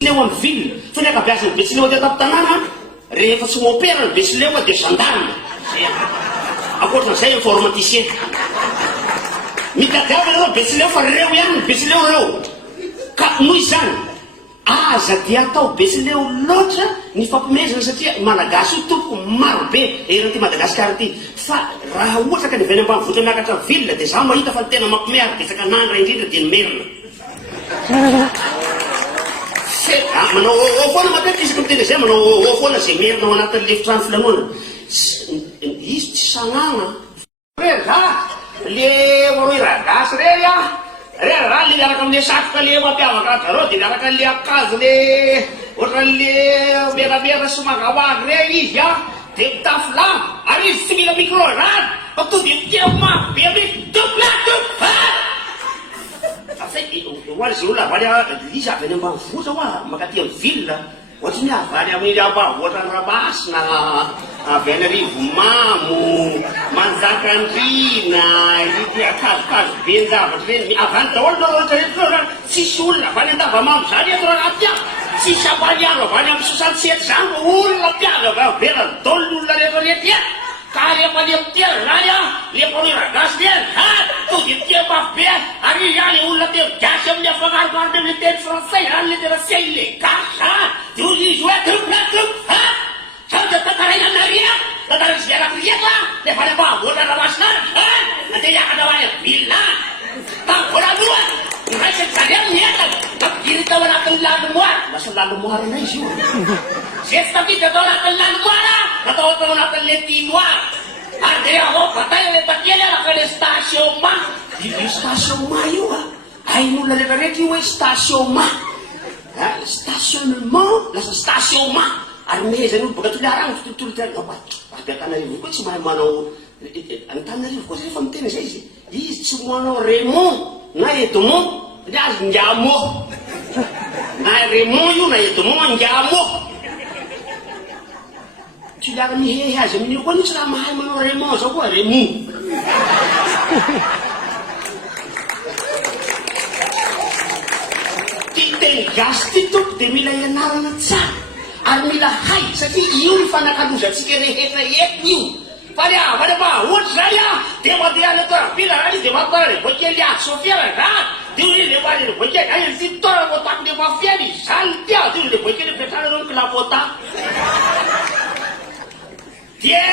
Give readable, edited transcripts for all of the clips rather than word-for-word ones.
Leo amin'ny ville fa ny akabiazany Betsileo teto amin'ny tanàna rehefa tsy mopera ny Betsileo dia gendarme akoatran'izay informaticien mitadiavana reo Betsileo fa reo ihany ny Betsileo reo ka noho izany aza dia atao Betsileo loatra ny fampimezana satria malagasy io tompoko marobe eran'ity Madagasikara ity fa raha ohatra ka niveny ambanivohitra miakatra ville dia zaho mahita fa ny tena mampimera betsaka nandra indrindra dia nimerina manao foana matetika isaky miteny zay manao foana zay merina ao anatin'ny efitrano filanona izy tsy sanana rery za le roira gasy rery a rery raha le miaraka amin'le satroka le mampiavaka zareo dia miaraka le akazo le ohatran'le meramera sy magahoagy rery izy a dia mitafy lamba ary izy tsy mila micro rary fa to dia tia mafy be amiky doplatop hoany zay olona avaly izy avy any ambanivohitra hoa makaty amin'ny ville ohatry ny avaly amin'ny ambanivohitra ny Ramasina avy any Rivomamo Manjakandrina ity akazokazo be n-javatra reny avy any daholo nao ohatra rehetra tsisy olona avy any Andavamambo zany eto raha tia tsisy ambaniano avy any amin'ny 67 zany olona mpiavaka vera daolo olona rehetra rehetra ka rehefa le mitera zany a le roira gasy le to dia tia mafy be ary ihany olona teo gasy amin'ny afangarogaro le teny français any le tena c'est illégal dia ozy izy hoe tuplatop sao dia tantaraina naria tantaraina sy viarakrieto dia fa le ambanivohitra Ramasina dia hiakatra ho any amin'ny ville tamin'ny voalohany niraisany zany amin'ny entana nampidiry tao anatin'ny lalimoara lasa lalimoara na izy io zay tsy tafiditra tao anatin'ny lalimoara natao tao anatin'le tinoara ary dia avao batay rehefa kely alaka le stationnement io stationnement io ain'olona rehetrarehetra io hoe stationnement stationnement lasa stationnement ary mihezany olo baka Toliarano tolotolo aby Antananarivo koa tsy mahay manao Antananarivo koa rehefa miteny zay izy tsy manao Raymond na Edmond ny azy Ngamo na Raymond io na Edmond Ngamo Toliara mihehy azy amin'io koa nisy raha mahay manao Raymond zao koa Raymond titeny gasy ty tompo dia mila ianarana tsara ary mila hay satria io ny fanakalozatsika rehetra eto io fa le avany mahoatra zay dia mandeha any toeram-pila raha izy dia matara le voakely azy sofiara raha dia io le hoany le voakely ay ty tora voatako le mafiany zany tia dia le voakely petrana reo kilapota dia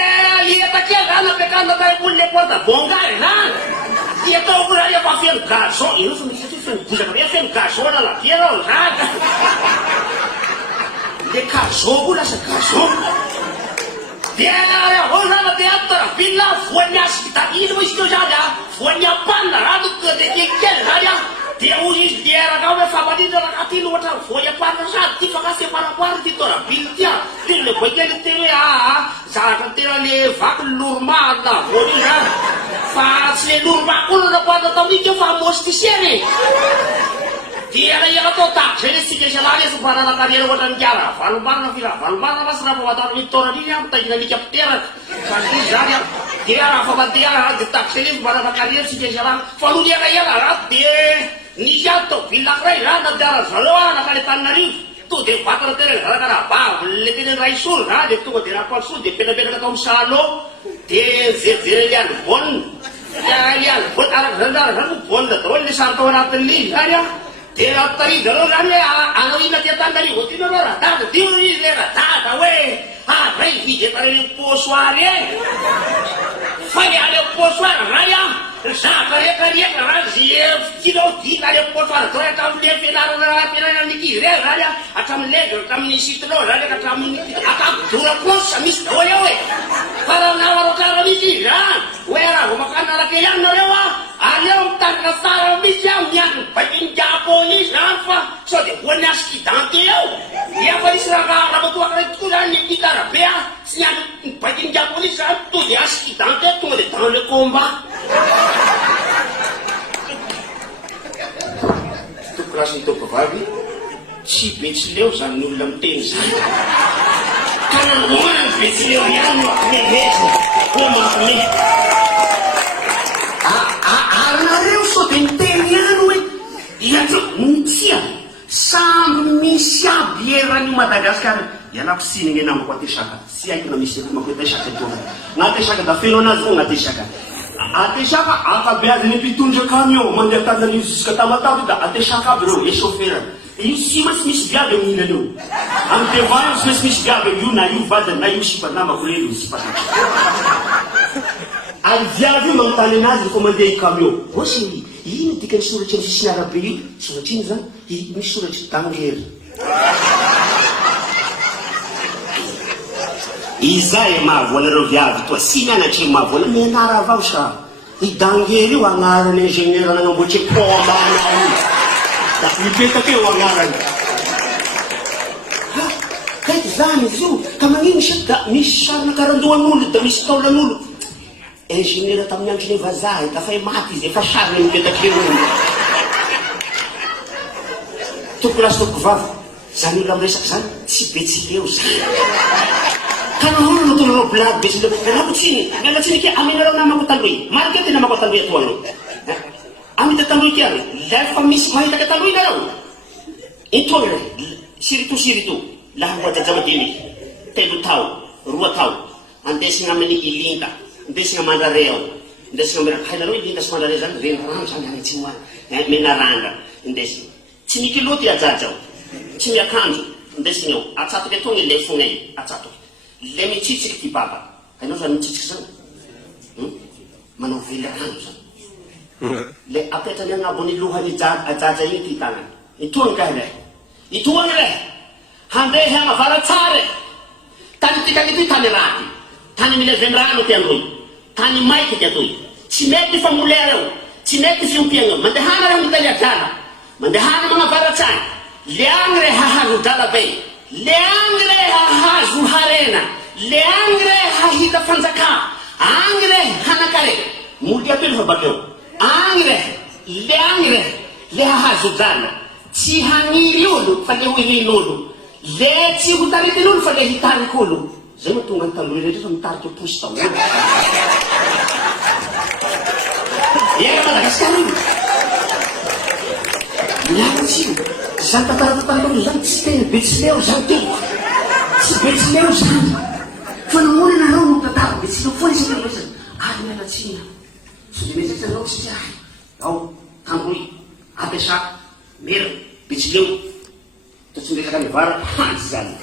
lieta-kely zany napetrana tarebolony le porta bongary zany dia ataoko zany efa feno gazon ino satria feno bozaka re feno gazon na laviarao zany le gazon koa lasa gazon dia ary avao zany dia toeram-pila voany asy dadiny moa izy teo zany voany ampanina raha dia kelikely zany dia ozy izy lieraka ao hoe famanindra raha ty ohatra voany ampanina sady ty fakasy aparakoary ty toeram-pila ty dia le voakely teny hoe zavatra tena le vaky normal na voany io zany fa tsy le normal koa na koana taoniko fa mosticienne dia raha atao tahaka zay le sika isan'andro izy fananakariera ohatra nikiara valombarina fira valombarina masy raha famataro mitorana iny mitangina alika piteraka satria zany dia raha fa mandeha dia tahaka zay le izy fananakariera sika isan'andro fa no nielaela raha dia nisy ato tao ville ankiray raha nandeara zareo nakale Antananarivo to dia vatana tena karakara bavy le tena raisolo raha dia tonga dia raha palsolo dia penapenaka tao amin'ny salon dia jerijere le androbonina le androbonina araka zany zany bonina daholo le sary tao anatin'le izy zany dia ataridy zareo zany hoe anao ina ty Antananarivo ty nareo radada dio izy le radada hoe ray vidy etarele posoary e fa le ale posoary ray zaka rehetrarehetra raha zay tianao dita ale posoary zao hatramin'le fianarana nikizy re zany hatramin'le hatramin'ny sitinao zany hatramin'ny akapodora-posa misy daholo eo e fa raha navarotara misy izy hoe raha vao makanaraka ihany nareo aleo mitandrina tsara misy miandro bakiny japonais zany fa sao dia voany askidante eo efa nisy raha matoakaray tokoa zany ny gitara be tsy niandro bakiny japonais zany to dia askidante tonga dia dans le combat tokirasy ny tovovavy tsy Betsileo zany ny olona miteny zany ka namoana ny Betsileo ihany mampimeheza ho mampime ary nareo sao dia miteny ihany hoe iatro nitsia samby misy aby eran'i Madagasikara ialako sinigny namako atesaka sy haiko na misy namako atesaka tona natesaka da feno anazy fo natesaka atesaka akabeazany mpitondra camion mandeha Tanzanie jusqu'à Tamatave da atesaka aby reo e chauffeur io sy maintsy misy viavy amin'iny anio amin'ny devant io sy maintsy misy viavy io na io vadany na io sipa namako reny sipatatra ary viavy io magnotany anazy refa mandeha i camion osy ino dikany soratry amin'ny sisiny arabe io soratry ino zany misy soratry dangery izay mahavola reo viavy toa sy mianatry mahavola mianara avao sa i dangery io agnarany ingénieur nanamboatry pomba anao io da mipetaka eo agnarany kaiky zany izy io ka magnino sa da misy sarina karandohan'olo da misy taolan'olo ingénieur tamin'ny androny vazaha dafa maty izy efa sarina mipetaky eo olo toko lasy toko vavy zany olo amresaky zany tsy betsika eo zany ka nahono notonareo blady betsileo mialakotsiny mialatsiny ke aminareo namako taloy marika ty namako taloy atoanao amita taloy ty ary lefa misy mahitaka taloy nareo intony re sirito laha mboajajamadiniky 3 tao 2 tao andesigna amin'ny ilinta andesigna mandrare ao indesigna miraka hainareo ilinta sy mandrare zany renirano zany any tsy moany menaranga indesigna tsy mikiloty ajaja ao tsy miakanjo indesigna ao atsatoky atony le fognay atsatoky le mitsitsiky ty baba hainao zany mitsitsiky zany manao vely rano zany le apetrany agnabony lohany ajaja iny ty tanany itoany ka re itoany re handeha hagnavara tsare tany tikany ty tany raty tany mileveny rano ty androy tany maiky ty atoy tsy mety famolera eo tsy mety fiompiagna mandehana reo mitalia drala mandehana magnavara tsany le agny re hahazo drala be le agny re hahazo harena le agny re hahita fanjaka agny re hanakare mody apelo fa bakeo agny re le agny re le hahazo drala tsy haniry olo fa le hoirin'olo le tsy hotaritin'olo fa le hitarik'olo zay no tonga ny taloy rehetra fa mitariky posy taolo ega Madagasikara io miaratsy io zany tantaratatalono zany tsy tena betsileo zany toko tsy betsileo zany fa namory nareo no tantara betsileo foana isaka loesany ary mialatsina so le mezaky anao tsy ahy ao tamboy apesaka mera betsileo totsy miresaka ny vara hansy zany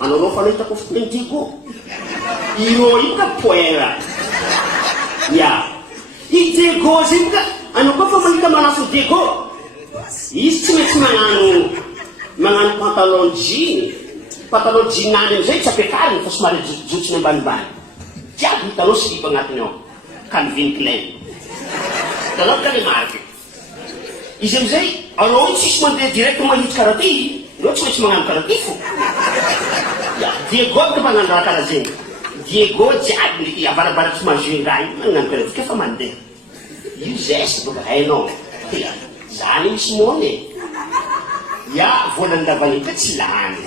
anareo fa nahitako fotony digo iro io ka poera ya i diego zay ka anao koa fa mahita manafo diego izy tsy maintsy magnano pantalon jean any amizay tsy ampiakariny fa somary jojotsony ambanimbany jiaby hitanao slip agnatiny ao Calvin Klein hitanao ka le marky izy amizay anao tsisy mandeha direct mahitsy karaha ty reo tsy maintsy magnano karaha ty fo Diego ka magnano raha karaha zegny Diego jiaby ndraiky avarabaratsy mazoengahy magnano karaha ty ka fa mandeha io geste boka hainao zany misy mone ya volany lavany ka tsy lany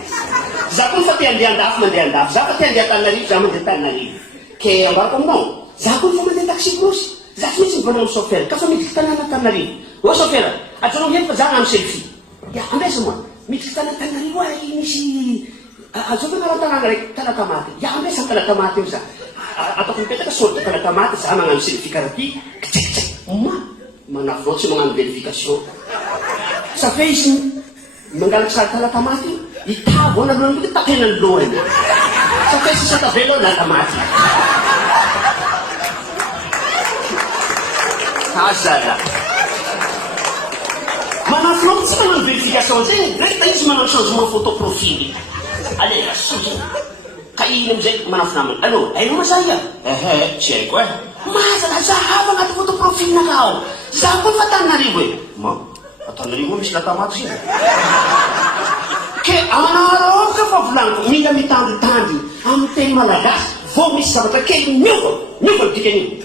za koa fa te andeha andafy mandeha andafy za fa te andeha Tananarivo za mandeha Tananarivo ke ambarako aminao za koa fa mandeha taxi grosy za tsy maintsy mivolagna amin'ny chauffeur ka fa midika tanàna Tananarivo o chauffeur ajanao hely fa za nano selfie ya ambesa moa midika tanàna Tananarivo ay misy azao fa nara tanàna raiky Talatamaty ya ambesa Talatamaty io za ataoko mipetaka soritra Talatamaty za magnano selfie karaha ty manafo tsy magnano verification sa fe izy mangalaky sary Talatamaty itavo analohany koa takena ny lohany sa fe izy satavelo Talatamaty hasala manafo tsy magnano verification zegny rehefa izy manao changement photo profil alela soto ka iny amizay manafo namany allo ainao mazaia tsy haiko mazana zahava agnaty photo profil nakao za koa fa Tananarivo e ma Tananarivo misy Latamaty zay ke anareo ka fa volaniko mila mitanditandy amin'ny teny malagasy vo misy zavatra kely miova dikan'io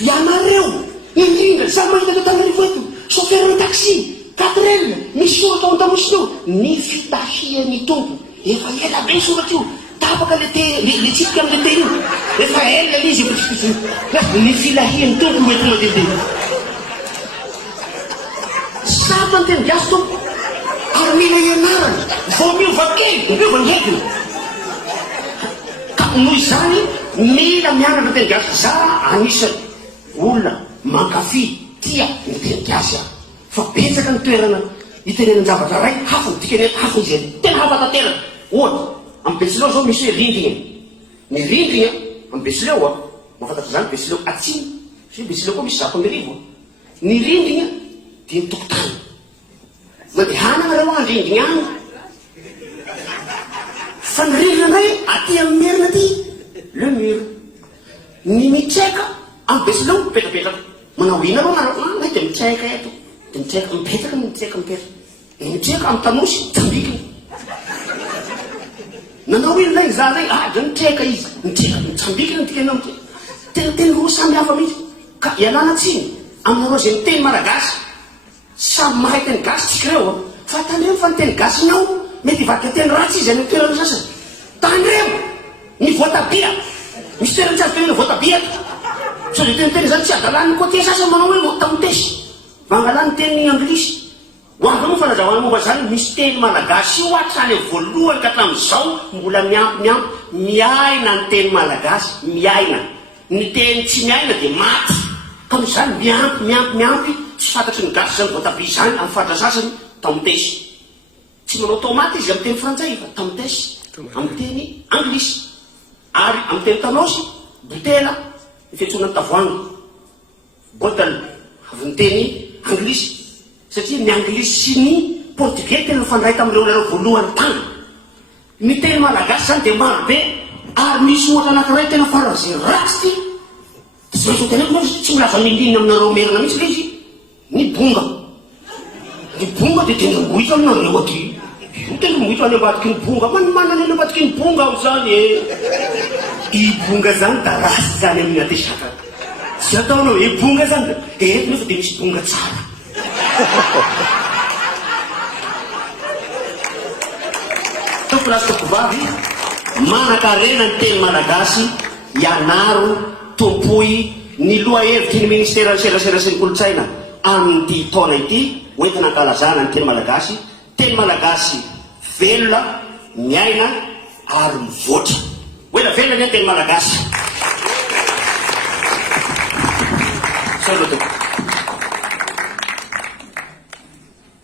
ianareo indrindra za mahita le Tananarivo eto chauffeur ny taxi 4L misy soratra ao an-damosiny eo ny fitahian'ny tompo efa ela be soratra io tapaka le tsipika am'le teny io efa ela izy ny filahian'ny tompo mety mandehandeha sato anteny gasy tompo ilay ianarana vao miova kely miova ndraikiny ka noho izany mila mianatra teny gasy za anisany olona mankafy tia ny teny gasy aho fa betsaka ny toerana itenenany zavatra ray hafa ny dikany hafa izay tena hafa tanteraka ohatra amin'ny Betsileo zao misy hoe rindrina ny rindrina amin'ny Betsileo mahafantatra zany Betsileo atsimo sy Betsileo koa misy 10,000 ny rindrina dia ny tokotany mandehanana reo any rindrina any fa ny rindrina ndray aty amin'ny merina aty le mur ny mitseka amin'ny Betsileo mipetrapetraka manao ina reo na dia mitseka eto dia mitseka mipetraka mitseka mitseka amin'ny tanosy tambikiny nanao ino lay za lay dra nitreka izy nitreka mitsambikiny ny tikena teny roa samy hafa mihitsy ka ialana tsiny aminareo zay ny teny malagasy samy mahay teny gasy tsika reo fa tandremo fa ny teny gasy nao mety hivadika teny ratsy izy any toerana sasany tandremo ny voatabia misy toerana tsy azo teny voatabia sao de teny zany tsy adalany kote sasany manao hoe tamotesy vangalany teny anglisy hoavy moa fanazahoana momba zany misy teny malagasy io hatrany voalohany ka hatramin'izao mbola miampy miaina ny teny malagasy miaina ny teny tsy miaina dia maty ka noho zany miampy tsy fantatry ny gasy zany voatabia zany amin'ny faritra sasany tamotesy tsy manao tomaty izy amin'ny teny frantsay fa tamotesy amin'ny teny anglisy ary amin'ny teny tanosy botela fihetsonany tavoangy bottle avy ny teny anglisy satria ny anglisy sy ny portugais tena mifandray tamin'ireo nareo voalohany tany ny teny malagasy zany dia marobe ary misy ohatra anankiray tena farazay ratsy ty tsy maintsy teneko moa tsy milaza milina aminareo merina mihitsy le izy ny bonga dia tena mbohitra aminareo aty tena mbohitra any ambadiky ny bonga manana any ambadiky ny bonga ao zany i bonga zany da rasy zany amin'ny atesaka tsy ataonao bonga zany eto nefa dia misy bonga tsara tompolatsy vavy manan-karena ny teny malagasy ianaro tompoy ny loha hevitry ny ministera ny serasera sy ny kolotsaina amin'ity taona ity hoentina ankalazana ny teny malagasy velona miaina ary mivoatra hoena velona ny teny malagasy